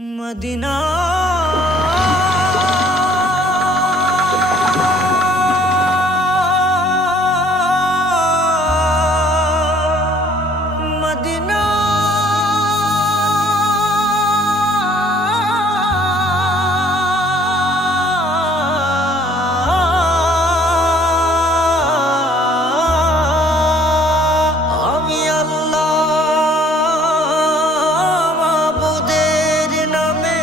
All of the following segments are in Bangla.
মদিনা মদিনা আমি আল্লাহ মাবুদের নামে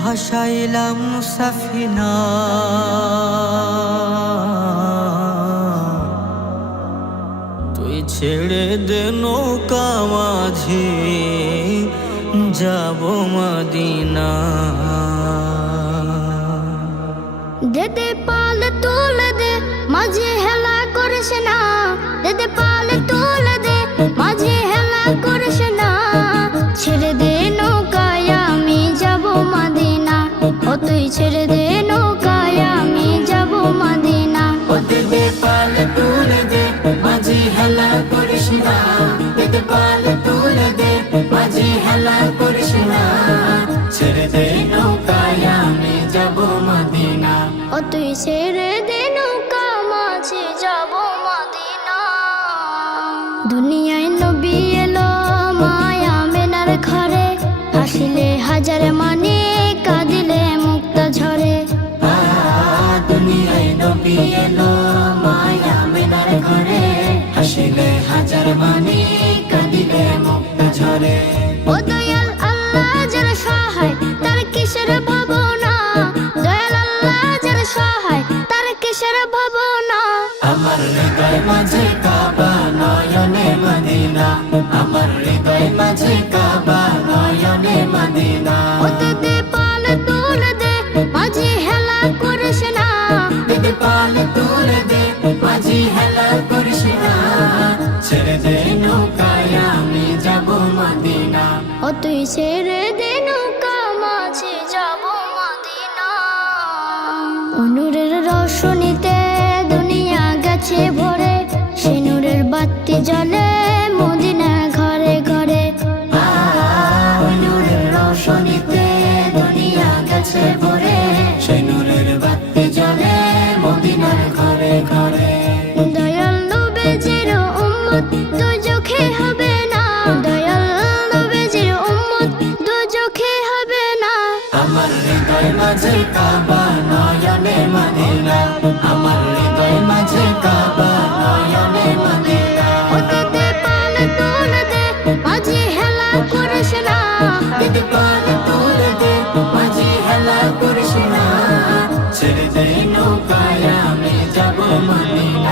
ভাসাইলাম সাফিনা, তুই ছেড়ে দে নৌকা মাঝি যাব মদিনা। দেদে পাল তুলে দে মাঝে হেলা করিস না, দেদে পাল তুলে দে মাঝে হেলা করিস না। ছেড়ে দে নৌকায় আমি যাব মদিনা, ও তুই ছেড়ে দে নৌকায় আমি যাব মদিনা। ও দেদে পাল তুলে দে মাঝি হেলা করিস না, দেদে পাল তুলে দে মাঝি হেলা করিস না। ছেড়ে দে নৌকায় আমি যাব মদিনা, ও তুই ছেড়ে দে নৌকা মাঝে যাব মদিনা। দুনিয়ায় নবী এলো মায়া মেনার ঘরে, হাসিলে হাজার মানে কাঁদিলে মুক্তা ঝরে। দুনিয়ায় নবী এলো মায়া মেনার ঘরে, হাসিলে হাজার মানে কাঁদিলে মুক্তা ঝরে। ও দয়াল আল্লাহ যার সহায় তার কিসের ভাবনা, দয়াল আল্লাহ যার সহায় তার কিসের ভাবনা। আমার হৃদয় মাঝে কাবা নয়নে মদিনা, আমার হৃদয় মাঝে কাবা নয়নে মদিনা। ও দেদে পাল তুলে দে মাঝে হেলা করিস না, দেদে পাল তুলে দে মাঝি হেলা করিস না। ছেড়ে দে নৌকায় আমি যাব মদিনা, ও তুই ছেড়ে দে নৌকা মাঝে যাব মদিনা। নূরের রোশনীতে দুনিয়া গেছে ভরে, সে নূরের বাতি জ্বলে মদিনা ঘরে ঘরে। নূরের রোশনীতে দুনিয়া গেছে ভরে, সেই নূরের বাতি জ্বলে মদিনার ঘরে ঘরে। দয়াল নবীজির উম্মত দুজখে হবে না, দয়াল নবীজির উম্মত দুজখে হবে না। আমার হৃদয় মাঝে কাবা নয়নে মদিনা, আমার হৃদয় মাঝে কাবা নয়নে মদিনা। ও দেদে পাল তুলে দে মাঝে হেলা করিস না, দেদে পাল তুলে দে মাঝি হেলা করিস না। ছেড়ে দে নৌকায় আমি যাব মদিনা,